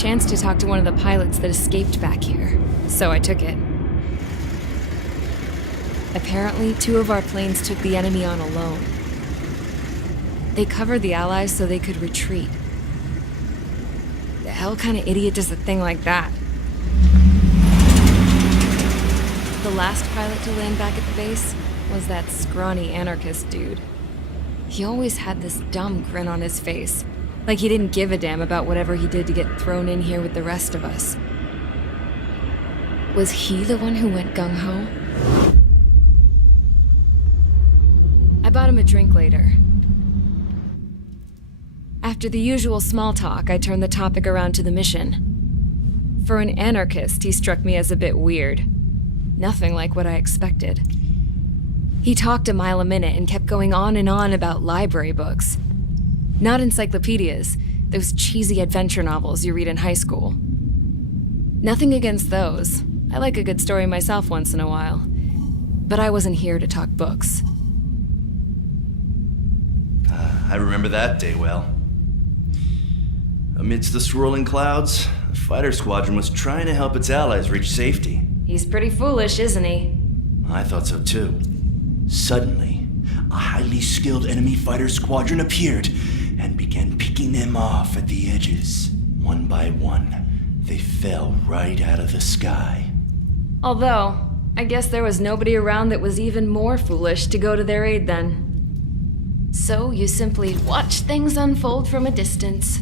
chance to talk to one of the pilots that escaped back here, so I took it. Apparently, 2 of our planes took the enemy on alone. They covered the Allies so they could retreat. The hell kind of idiot does a thing like that? The last pilot to land back at the base was that scrawny anarchist dude. He always had this dumb grin on his face, like he didn't give a damn about whatever he did to get thrown in here with the rest of us. Was he the one who went gung-ho? I bought him a drink later. After the usual small talk, I turned the topic around to the mission. For an anarchist, he struck me as a bit weird. Nothing like what I expected. He talked a mile a minute and kept going on and on about library books. Not encyclopedias, those cheesy adventure novels you read in high school. Nothing against those. I like a good story myself once in a while. But I wasn't here to talk books. I remember that day well. Amidst the swirling clouds, a fighter squadron was trying to help its allies reach safety. He's pretty foolish, isn't he? I thought so too. Suddenly, a highly skilled enemy fighter squadron appeared and began picking them off at the edges. One by one, they fell right out of the sky. Although, I guess there was nobody around that was even more foolish to go to their aid then. So you simply watch things unfold from a distance.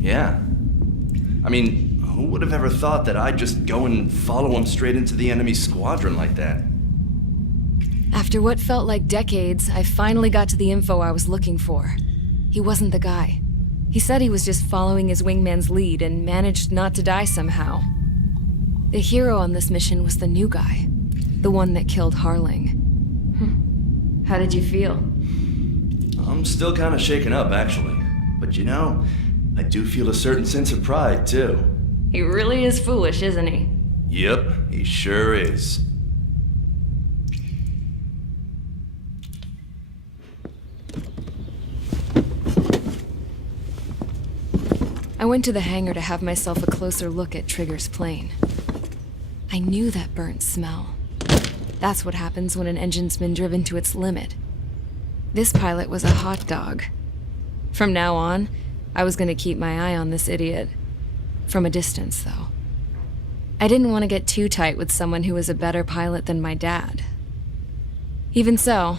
Yeah. I mean, who would have ever thought that I'd just go and follow him straight into the enemy squadron like that? After what felt like decades, I finally got to the info I was looking for. He wasn't the guy. He said he was just following his wingman's lead and managed not to die somehow. The hero on this mission was the new guy, the one that killed Harling. How did you feel? I'm still kind of shaken up, actually. But you know, I do feel a certain sense of pride, too. He really is foolish, isn't he? Yep, he sure is. I went to the hangar to have myself a closer look at Trigger's plane. I knew that burnt smell. That's what happens when an engine's been driven to its limit. This pilot was a hot dog. From now on, I was going to keep my eye on this idiot. From a distance, though. I didn't want to get too tight with someone who was a better pilot than my dad. Even so,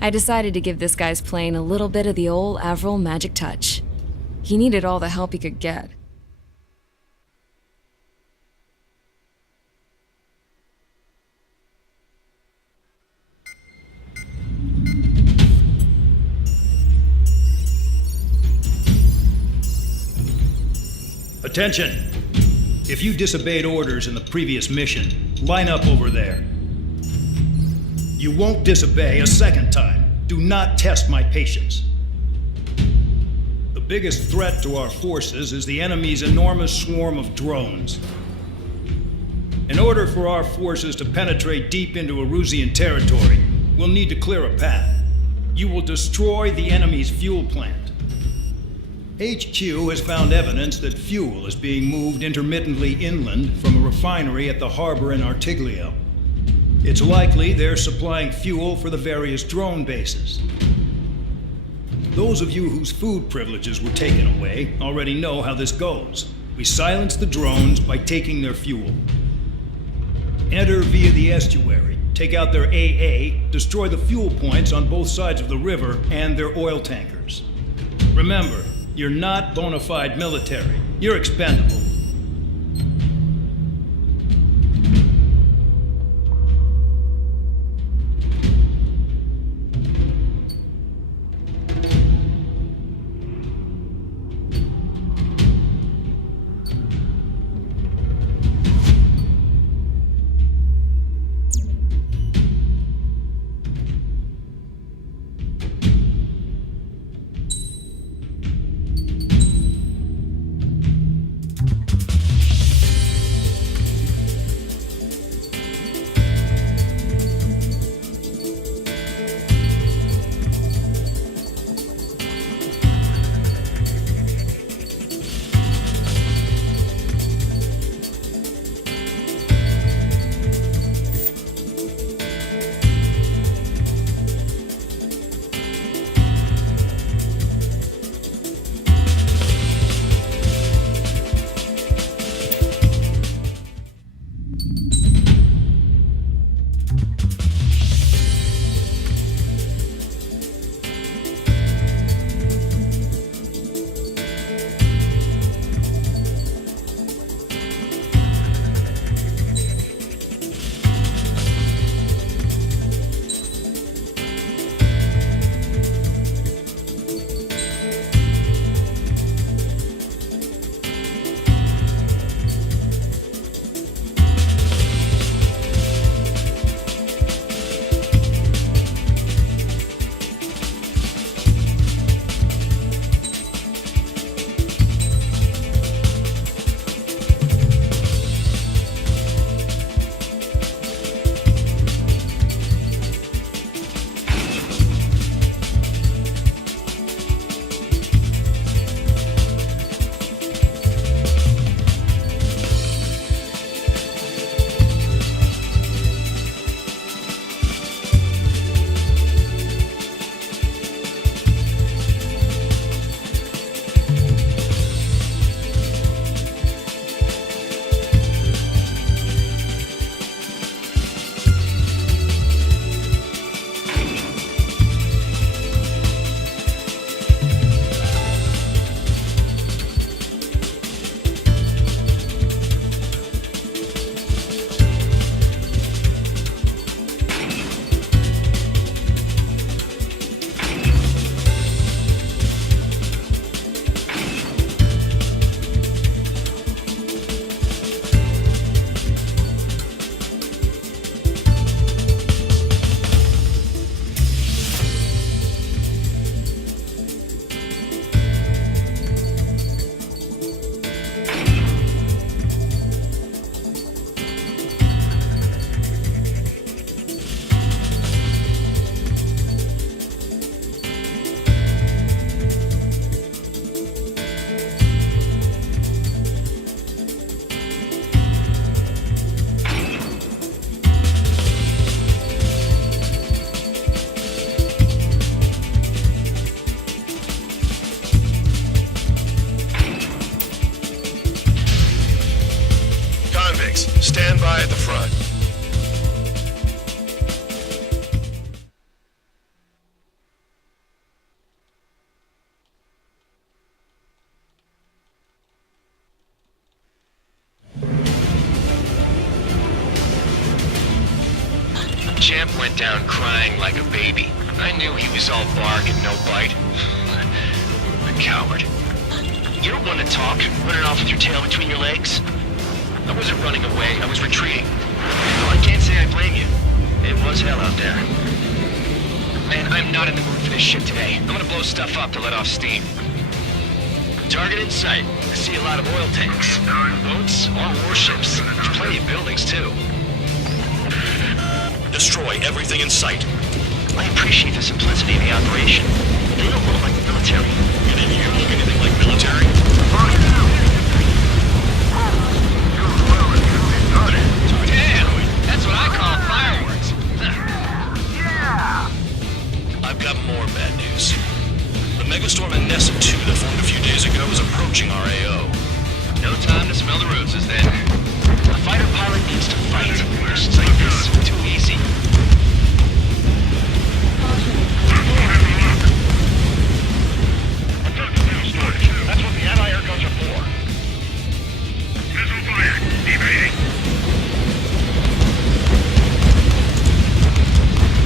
I decided to give this guy's plane a little bit of the old Avril magic touch. He needed all the help he could get. Attention! If you disobeyed orders in the previous mission, line up over there. You won't disobey a second time. Do not test my patience. The biggest threat to our forces is the enemy's enormous swarm of drones. In order for our forces to penetrate deep into Erusian territory, we'll need to clear a path. You will destroy the enemy's fuel plant. HQ has found evidence that fuel is being moved intermittently inland from a refinery at the harbor in Artiglio. It's likely they're supplying fuel for the various drone bases. Those of you whose food privileges were taken away already know how this goes. We silence the drones by taking their fuel. Enter via the estuary, take out their AA, destroy the fuel points on both sides of the river and their oil tankers. Remember, you're not bona fide military. You're expendable. Champ went down crying like a baby. I knew he was all bark and no bite. A coward. You don't want to talk, running off with your tail between your legs. I wasn't running away, I was retreating. Well, I can't say I blame you. It was hell out there. Man, I'm not in the mood for this shit today. I'm gonna blow stuff up to let off steam. Target in sight. I see a lot of oil tanks. Boats, all warships. There's plenty of buildings, too. Destroy everything in sight. I appreciate the simplicity of the operation. They don't look like the military. And then you look anything like military? Damn! That's what I call fireworks. I've got more bad news. The megastorm in Nessa 2 that formed a few days ago is approaching our AO. No time to smell the roses then. A fighter pilot needs to fight. Missions like this are too easy. That's what the anti-air guns are for. Missile fire. Evading.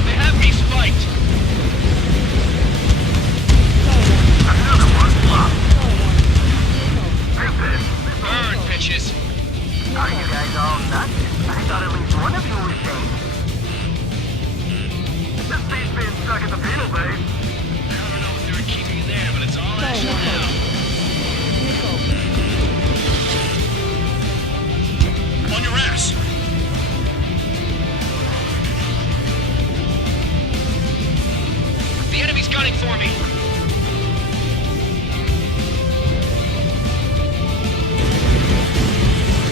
They have me spiked. Another one. Burn, bitches. Are you guys all nuts? I thought at least one of you was safe. This beast being stuck at the penal base. I don't know if they were keeping you there, but it's all action now. On your ass. The enemy's gunning for me.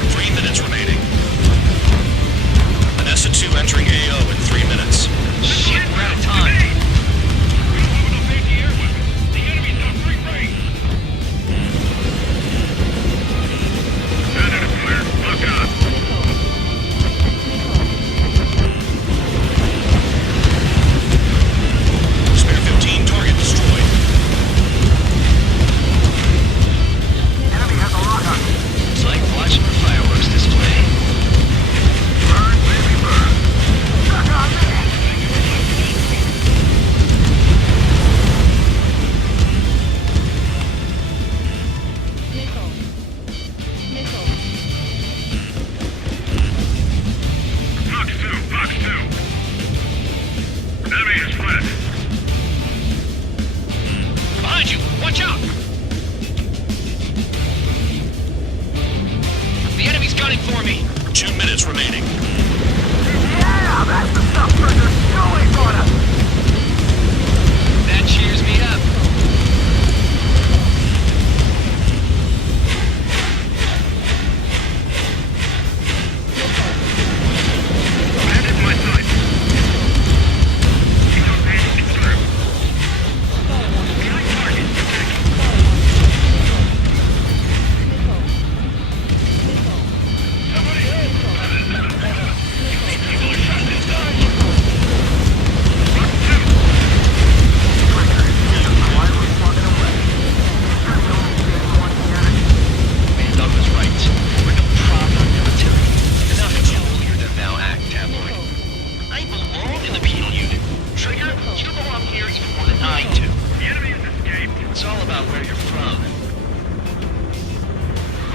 3 minutes remaining. Vanessa 2 entering AO in 3 minutes. Shit, we're out of time. We don't have enough anti-air weapons. The enemy's got free reign. Canada clear. Lock on. Spare 15 target destroyed. Enemy has a lock on. It's like watching a fireworks display. Burn, baby, burn. Suck on me. Box 2. Box 2. Enemy is fled. Behind you! Watch out! The enemy's gunning for me. 2 minutes remaining. Yeah, that's the stuff for the going on us. That cheers me up. Bandit my sight. Keep on bandit through. Behind target. Somebody help! People are shot this time. Box 2. Man, Doug was right. We're no proper military. Enough holier than thou act, tabloid. I belong in the penal unit. Trigger, you belong here even more than I do. The enemy has escaped. It's all about where you're from.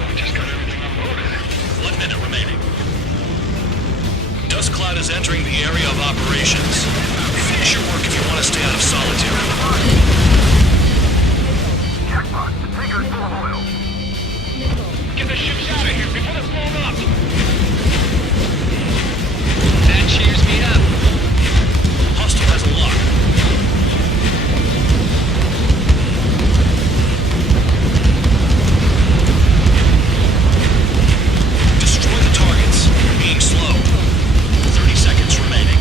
We just got everything unloaded. 1 minute remaining. Dust cloud is entering the area of operations. Finish your work if you want to stay out of solitude. Jackpot, the tanker's full of oil. Get the ships out of here before they're blown up. That cheers me up. Hostile has a lock. Destroy the targets. Being slow. 30 seconds remaining.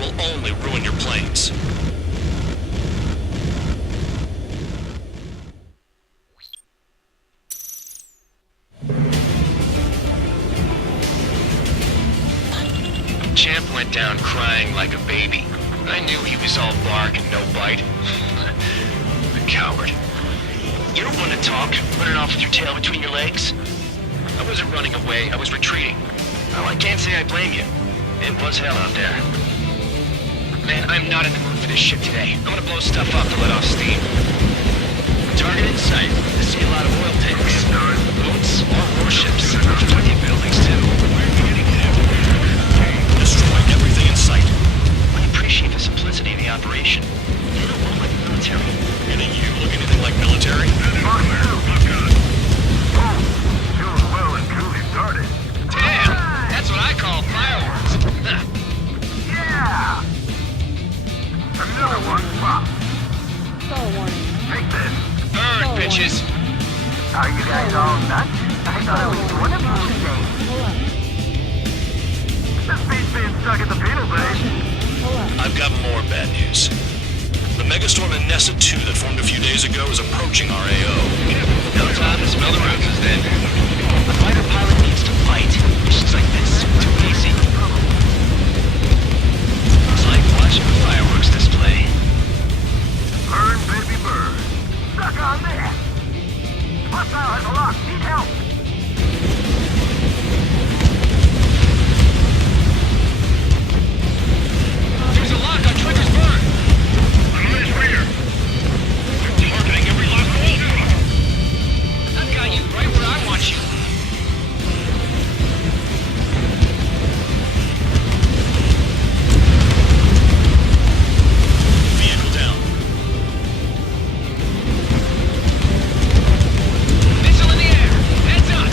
will only ruin your planes. Champ went down crying like a baby. I knew he was all bark and no bite. The coward. You don't want to talk, running off with your tail between your legs? I wasn't running away, I was retreating. Well, I can't say I blame you. It was hell out there. Man, I'm not in the mood for this shit today. I'm gonna blow stuff up to let off steam. Target in sight. I see a lot of oil tanks. Boats, or warships. Plenty of buildings, too. Destroy everything in sight. I appreciate the simplicity of the operation. You don't look like the military. Any you look anything like military? Well and truly started. Damn! That's what I call fireworks. Yeah! Another one pop. Take this. Burn, bitches! Are you guys all nuts? I thought I was doing a moon thing. This beats being stuck at the penal base. I've got more bad news. The megastorm in Nessa 2 that formed a few days ago is approaching our AO. No time to smell the roses then. A fighter pilot needs to fight. Missions like this, too easy. It's like watching a fireworks display. Burn, baby, burn. Stuck on there. Hostile has a lock. Need help. There's a lock on Trigger's burn. I'm on his rear. Targeting every last hole. I've got you right where I want you. Vehicle down. Missile in the air. Heads up.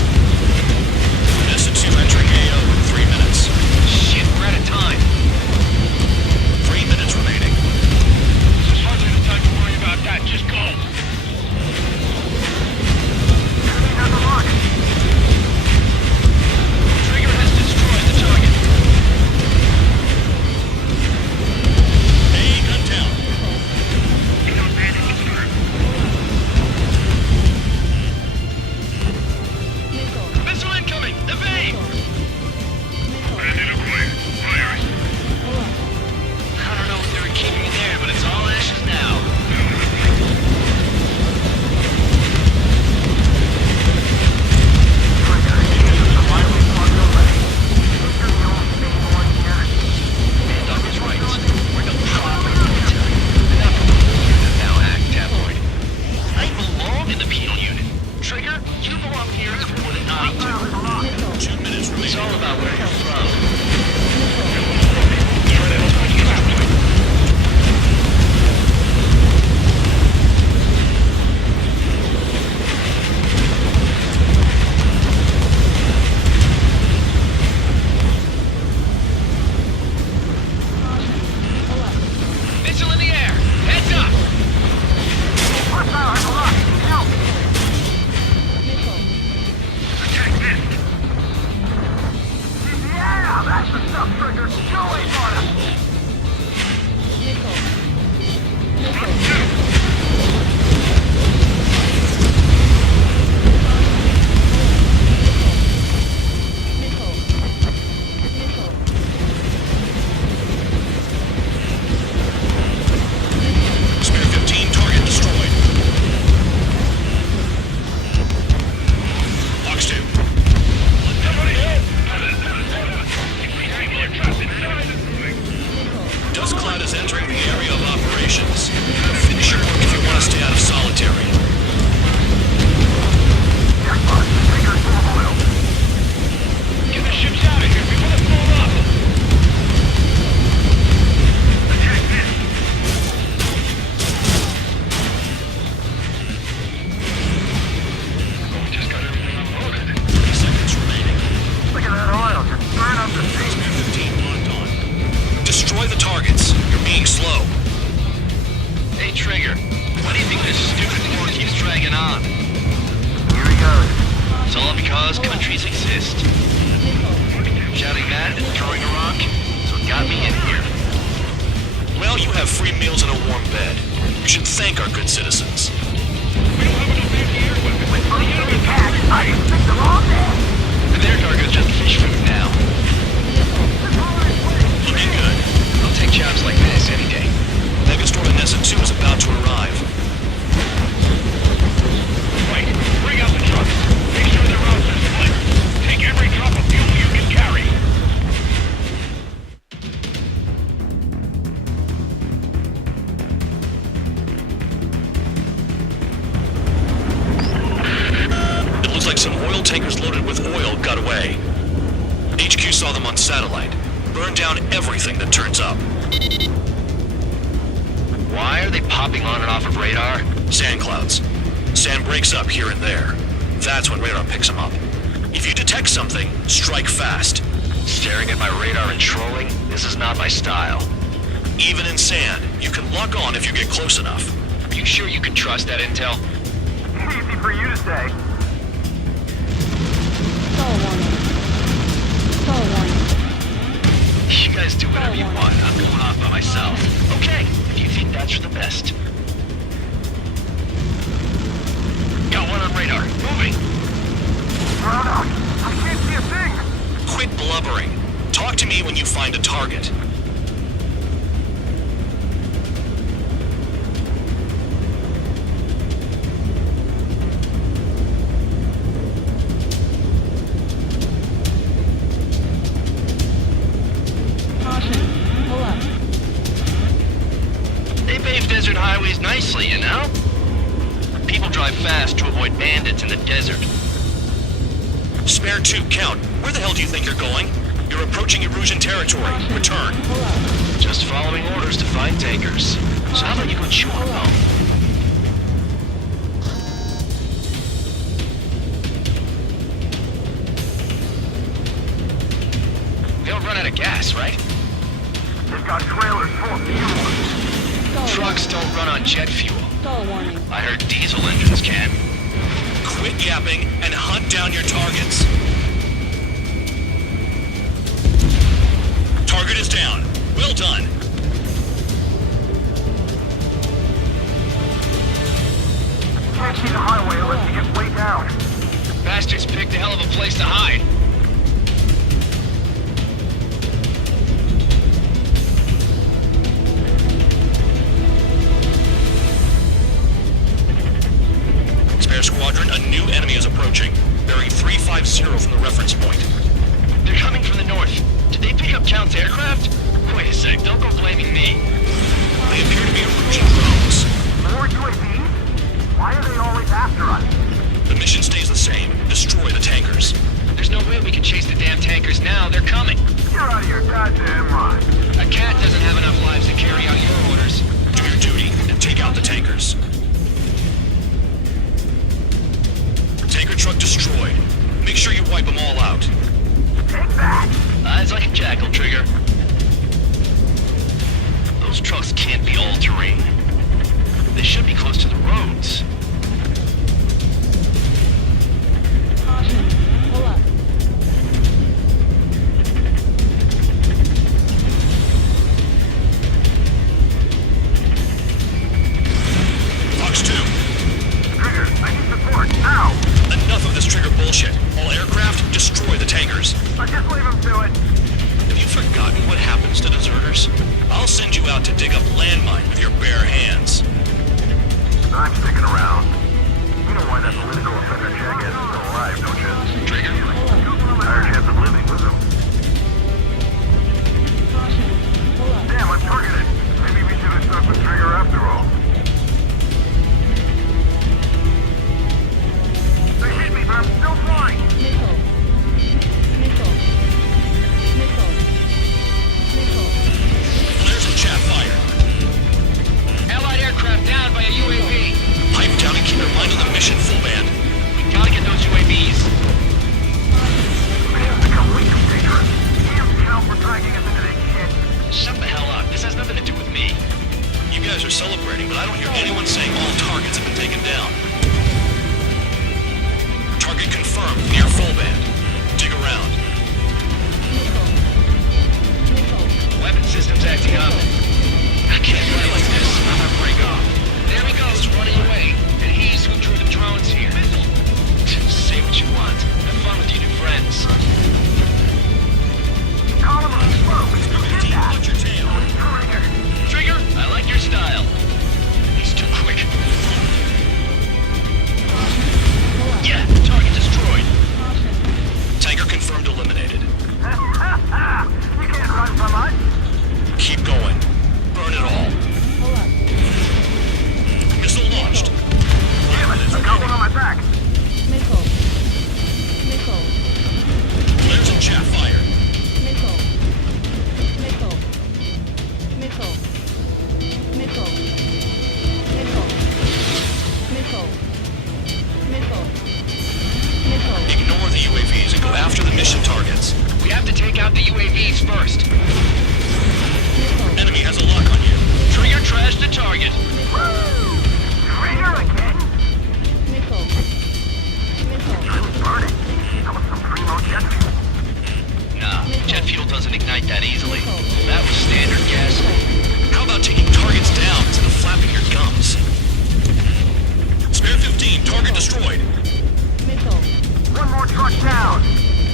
Nessa 2 entering AO in 3 minutes. Shit, we're out of time. 3 minutes remaining. There's hardly enough time to worry about that. Just go. Enemy has a lock. Trigger has destroyed the target. A gun down. Missile incoming. Evade. I don't know what they were keeping in there, but it's all ashes now. Doc was right. We're no proper military. Enough of the now act tabloid. I belong in the penal unit. Trigger, you belong here more than I do. 2 minutes It's remaining. all about where you're from. Missile in the air. Heads up. Hostile has a lock. Help. Attack this. Yeah, that's the stuff, Trigger. Go away for him. Spare 15, target destroyed. Box 2. Dust cloud is entering the area of operations. Finish your work if you want to stay out of solitary. Jackpot. Trigger's full of oil. Get the ships out of here before they blow up. Attack this. Just got everything unloaded. 30 seconds remaining. Look at that oil. Just burn up the sea. Spare 15 locked on. Destroy the targets. You're being slow. Hey, Trigger. Why do you think this stupid war keeps dragging on? Here he goes. It's all because countries exist. Shouting that and throwing a rock is what got me in here. have free meals and a warm bed. You should thank our good citizens. I didn't think they're all there. Their cargo's just fish food now. Looking good. I'll take jobs like this any day. Megastorm and Nessa 2 is about to arrive. Wait, bring out the trucks. Make sure their routes are split. Take every drop of fuel you can carry. It looks like some oil tankers loaded with oil got away. HQ saw them on satellite. Burn down everything that turns up. Why are they popping on and off of radar? Sand clouds. Sand breaks up here and there. That's when radar picks them up. If you detect something, strike fast. Staring at my radar and trolling? This is not my style. Even in sand, you can lock on if you get close enough. Are you sure you can trust that intel? Easy for you to say. You guys do whatever you want. I'm going off by myself. Okay, if you think that's for the best. Got one on radar. Moving. Drown out. I can't see a thing. Quit blubbering. Talk to me when you find a target. They pave desert highways nicely, you know? People drive fast to avoid bandits in the desert. Spare 2, count. Where the hell do you think you're going? You're approaching Erusian territory. Return. Just following orders to find tankers. So how about you go chew on them? We don't run out of gas, right? They've got trailers full of fuel. Trucks don't run on jet fuel. I heard diesel engines can. Quit yapping and hunt down your targets. Target is down. Well done. Can't see the highway unless you get way down. Bastards picked a hell of a place to hide. Spare squadron, a new enemy is approaching. Bearing 350 from the reference point. They're coming from the north. Did they pick up Count's aircraft? Wait a sec, don't go blaming me. They appear to be Erusian drones. More UAVs? Why are they always after us? The mission stays the same. Destroy the tankers. There's no way we can chase the damn tankers now. They're coming. You're out of your goddamn mind. A cat doesn't have enough lives to carry out your orders. Do your duty and take out the tankers. Tanker truck destroyed. Make sure you wipe them all out. Take that. Eyes like a jackal, Trigger. Those trucks can't be all-terrain. They should be close to the roads. Fox 2. Trigger, I need support. Now. Enough of this Trigger bullshit. All aircraft, destroy the tankers. Just leave them to it. Have you forgotten what happens to deserters? I'll send you out to dig up landmine with your bare hands. I'm sticking around. You know why that political offender check is still alive, don't you? Trigger? Higher chance of living with him. Damn, I'm targeted. Maybe we should have stuck with Trigger after all. They hit me, but I'm still flying. Flares and chaff fire. Allied aircraft down by a UAV. Pipe down and keep your mind on the mission, full band. We gotta get those UAVs. Mission's become way too dangerous. Damn Cal for dragging us into this shit. Shut the hell up. This has nothing to do with me. You guys are celebrating, but I don't hear anyone saying all targets have been taken down. Target confirmed near full band. Dig around. Weapon systems acting up. Can't play like this. I'm gonna break off. There he goes, running away. And he's who drew the drones here. Say what you want. Have fun with your new friends. Call him on smoke. Who did that? Watch your tail. Trigger. Trigger, I like your style. He's too quick. Yeah, target destroyed. Tanker confirmed eliminated. You can't run from us. Keep going. Burn it all. Missile launched. Damn it, I got one on my back. Flares and chaff fired. Ignore the UAVs and go after the mission targets. We have to take out the UAVs first. Enemy has a lock on you. Trigger trashed the target. Woo! Trigger again. Couldn't burn it. That was some primo jet fuel. Nah, jet fuel doesn't ignite that easily. That was standard gas. How about taking targets down instead of flapping your gums? Spare 15, target destroyed. One more truck down.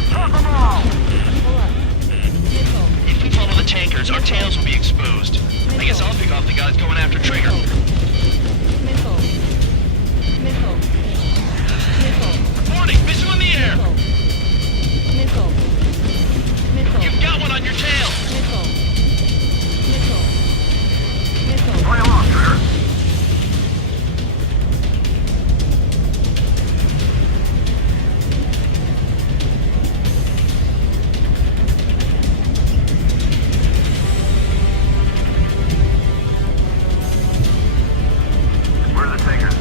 Drop them all. If we follow the tankers, our tails will be exposed. I guess I'll pick off the guys going after Trigger. Warning, missile in the air! You've got one on your tail! Play along, Trigger. Where are the tankers?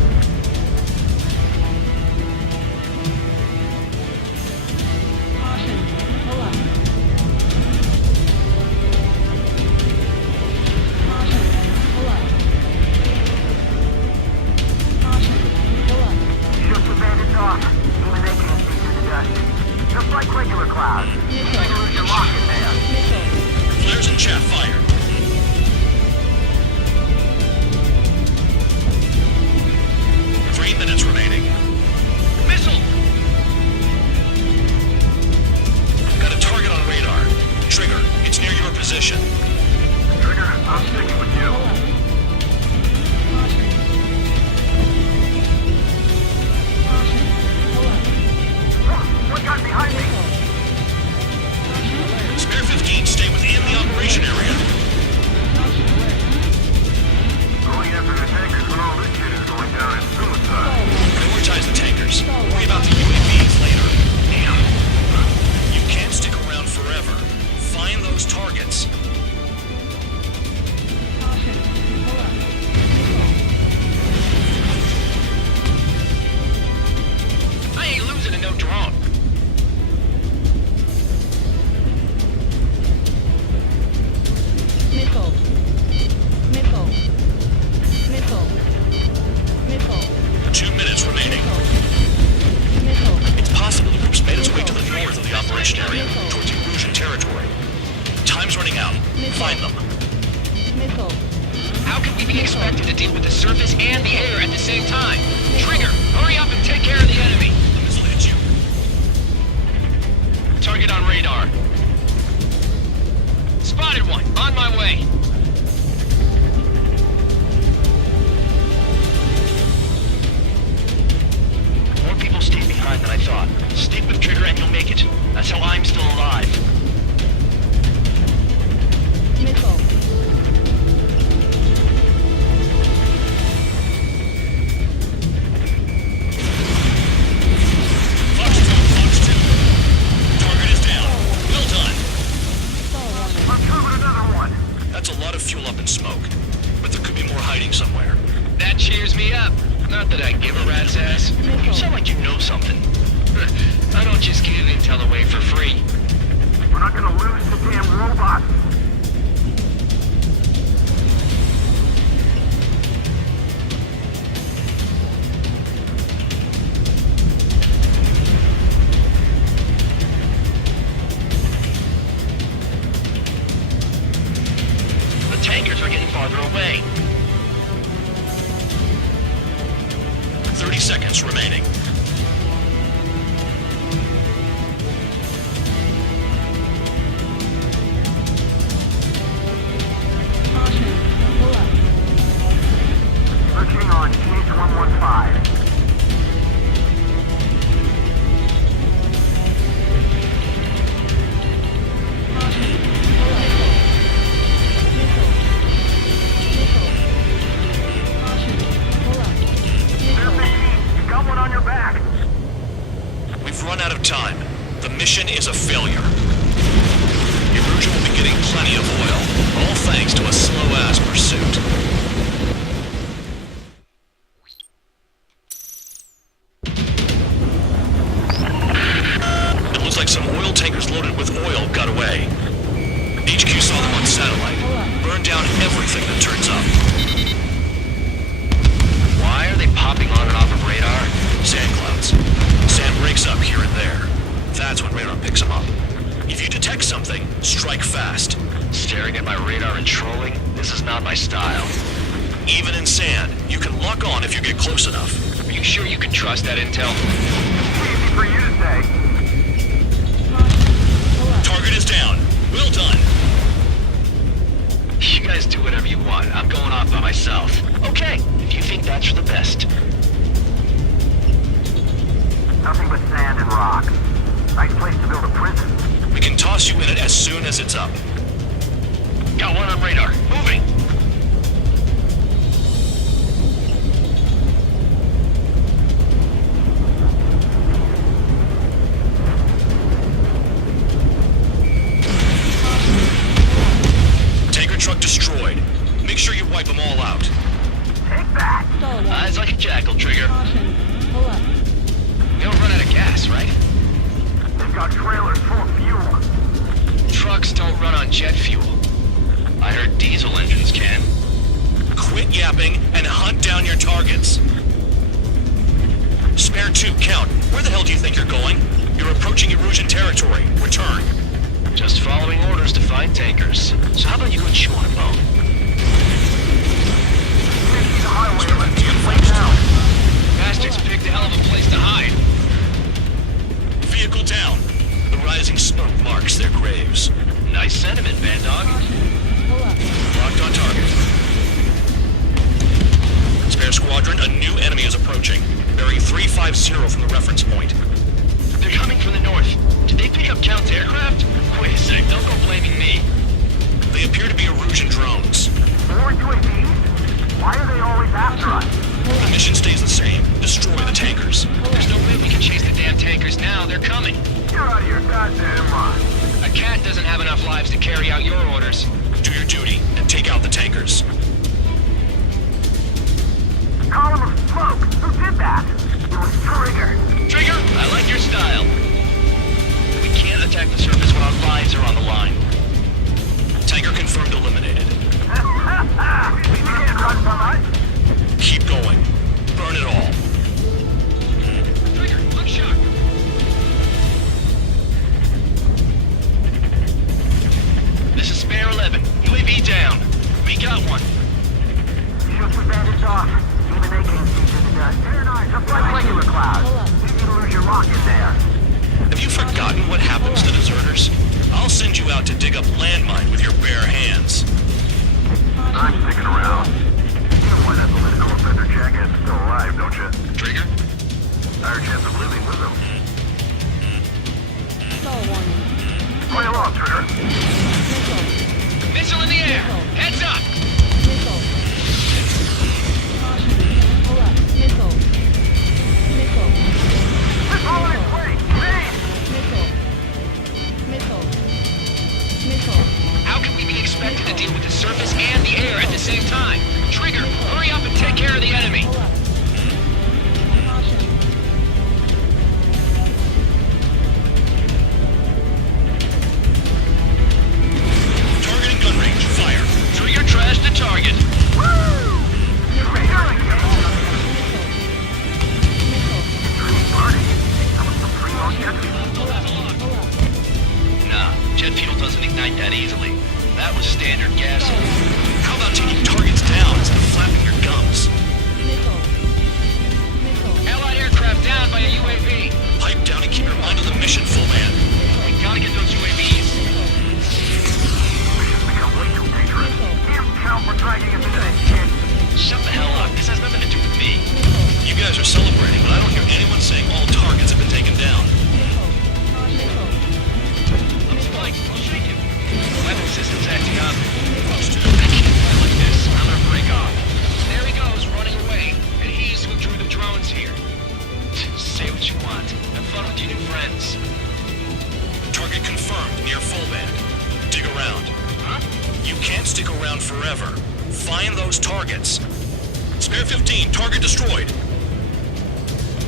Shoot the bandits off. Even they can't see through the dust. Just like regular clouds. You lose your lock in there. Flares and chaff fired. Three minutes remaining. Missile! Got a target on radar. Trigger, it's near your position. Trigger, I'm sticking with you. What got behind me? Spare 15, stay within the operation area. Going after the tankers when all this shit is going down is suicide. Prioritize the tankers. Worry about the UAVs later. Damn. You can't stick around forever. Find those targets. I ain't losing to no drone. Missile. 2 minutes remaining. It's possible the group's made its way to the north of the operation area, towards Erusian territory. Time's running out. Find them. How can we be expected to deal with the surface and the air at the same time? Trigger, hurry up and take care of the enemy. The missile hits you. Target on radar. Spotted one, on my way. More people stayed behind than I thought. Stick with Trigger and you'll make it. That's how I'm still alive. Fox 2. Target is down. Well done. Uncovered another one. That's a lot of fuel up in smoke. But there could be more hiding somewhere. That cheers me up. Not that I give a rat's ass. You sound like you know something. I don't just give intel away for free. We're not gonna lose the damn robots. The tankers were getting farther away. 30 seconds remaining. Searching on Case 115. You got one on your back. We've run out of time. The mission is a failure. Erosion will be getting plenty of oil, all thanks to a slow-ass pursuit. It looks like some oil tankers loaded with oil got away. HQ saw them on satellite. Burned down everything that turns up. Why are they popping on and off of radar? Sand clouds. Sand breaks up here and there. That's when radar picks them up. If you detect something, strike fast. Staring at my radar and trolling? This is not my style. Even in sand, you can lock on if you get close enough. Are you sure you can trust that intel? Easy for you to say. Target is down. Well done. You guys do whatever you want. I'm going off by myself. Okay, if you think that's for the best. Nothing but sand and rock. Nice place to build a prison. We can toss you in it as soon as it's up. Got one on radar. Moving. Tanker truck destroyed. Make sure you wipe them all out. Take that. Eyes like a jackal, Trigger. We don't run out of gas, right? They've got trailers full of fuel. Trucks don't run on jet fuel. I heard diesel engines can. Quit yapping and hunt down your targets. Spare 2, count. Where the hell do you think you're going? You're approaching Erosion territory. Return. Just following orders to find tankers. So how about you go chew on a bone? The highway, let's get laid down. Bastards picked a hell of a place to hide. Vehicle down. The rising smoke marks their graves. Nice sentiment, Band Dog. Locked on target. Spare squadron, a new enemy is approaching. Bearing 350 from the reference point. They're coming from the north. Did they pick up counter-aircraft? Wait a sec, don't go blaming me. They appear to be Erosion drones. More UAVs? Why are they always after us? The mission stays the same. Destroy the tankers. There's no way we can chase the damn tankers now. They're coming. You're out of your goddamn mind. A cat doesn't have enough lives to carry out your orders. Do your duty and take out the tankers. Column of smoke. Who did that? It was Trigger. Trigger, I like your style. We can't attack the surface when our lives are on the line. Tanker confirmed eliminated. You can't run from us. Keep going. Burn it all. Trigger, look sharp. This is Spare 11. UAV down. We got one. Shoot the bandits off. Even they can't see through the dust. They're not just like regular clouds. Easy to lose your lock in there. Have you forgotten what happens to deserters? I'll send you out to dig up landmine with your bare hands. I'm sticking around. You know why that political offender jackass is still alive, don't you? Trigger? Higher chance of living with him. Play along, Trigger. Missile in the air. Heads up. Let's roll it in place. How can we be expected to deal with the surface and the air at the same time? Trigger, hurry up and take care of the enemy. Target and gun range. Fire. Trigger trashed the target. Nah, jet fuel doesn't ignite that easily. That was standard gasoline. Find those targets. Spare 15, target destroyed.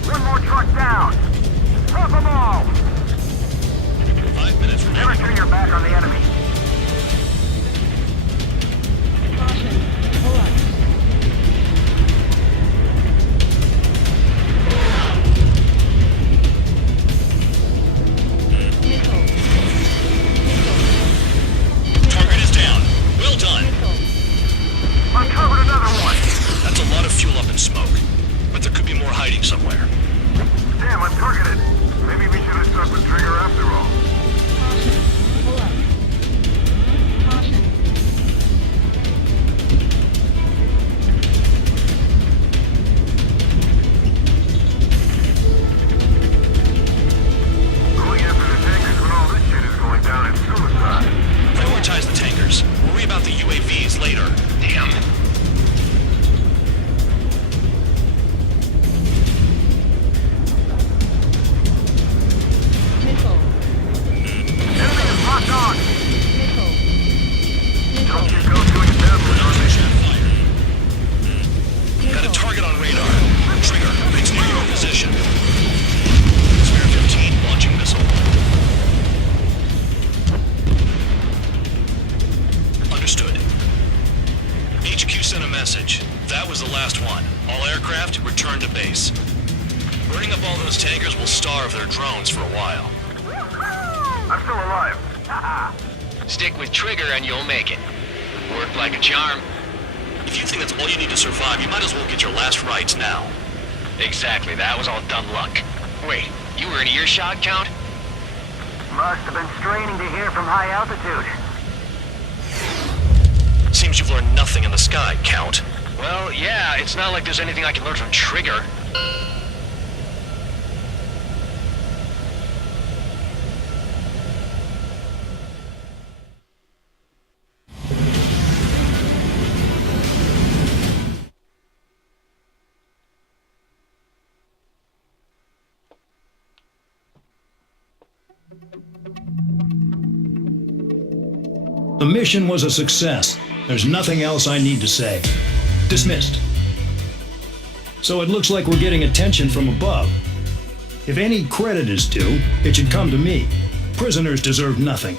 One more truck down. Drop them all. 5 minutes Never remaining. turn your back on the enemy. Target is down. Well done. Uncovered another one. That's a lot of fuel up in smoke. But there could be more hiding somewhere. Damn, I'm targeted. Maybe we should have stuck with Trigger after all. Going after the tankers when all this shit is going down is suicide. Prioritize the tankers. Worry about the UAVs later. Damn. Enemy is locked on. Don't you go doing damage on me. Shot fire. Got a target on radar. Trigger, it's near your position. Spare 15, launching missile. Understood. HQ sent a message. That was the last one. All aircraft, return to base. Burning up all those tankers will starve their drones for a while. I'm still alive. Stick with Trigger and you'll make it. Worked like a charm. If you think that's all you need to survive, you might as well get your last rites now. Exactly, that was all dumb luck. Wait, you were in earshot, Count? Must have been straining to hear from high altitude. Seems you've learned nothing in the sky, Count. Well, yeah, it's not like there's anything I can learn from Trigger. The mission was a success. There's nothing else I need to say. Dismissed. So it looks like we're getting attention from above. If any credit is due, it should come to me. Prisoners deserve nothing.